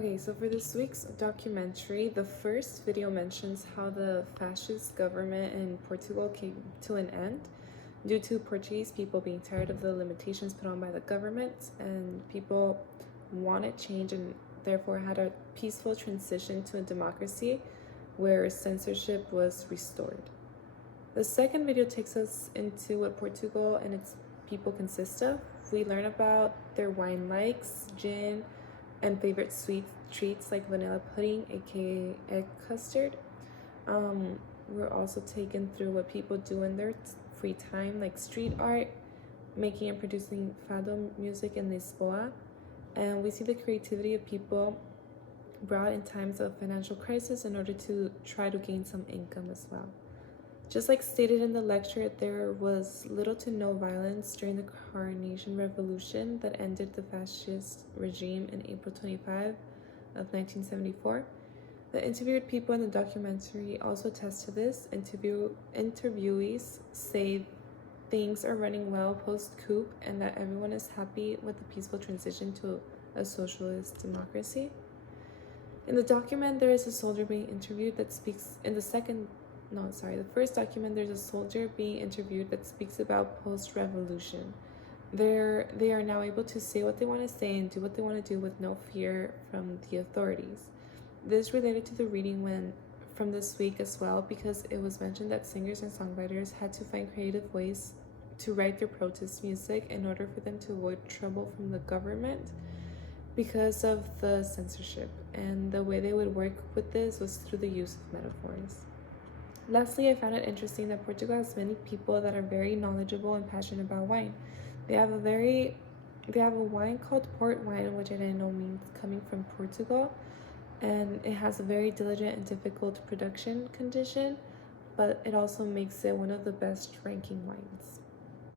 Okay, so for this week's documentary, the first video mentions how the fascist government in Portugal came to an end due to Portuguese people being tired of the limitations put on by the government, and people wanted change and therefore had a peaceful transition to a democracy where censorship was restored. The second video takes us into what Portugal and its people consist of. We learn about their wine likes, gin, and favorite sweet treats like vanilla pudding, aka egg custard. We're also taken through what people do in their free time, like street art, making and producing fado music in Lisboa. And we see the creativity of people brought in times of financial crisis in order to try to gain some income as well. Just like stated in the lecture, there was little to no violence during the Coronation Revolution that ended the fascist regime in April 25 of 1974. The interviewed people in the documentary also attest to this. Interviewees say things are running well post-coup and that everyone is happy with the peaceful transition to a socialist democracy. In the document, there is a soldier being interviewed that speaks in the first document, there's a soldier being interviewed that speaks about post-revolution. They are now able to say what they want to say and do what they want to do with no fear from the authorities. This related to the reading from this week as well, because it was mentioned that singers and songwriters had to find creative ways to write their protest music in order for them to avoid trouble from the government because of the censorship. And the way they would work with this was through the use of metaphors. Lastly, I found it interesting that Portugal has many people that are very knowledgeable and passionate about wine. They have a wine called port wine, which I didn't know means coming from Portugal, and it has a very diligent and difficult production condition, but it also makes it one of the best ranking wines.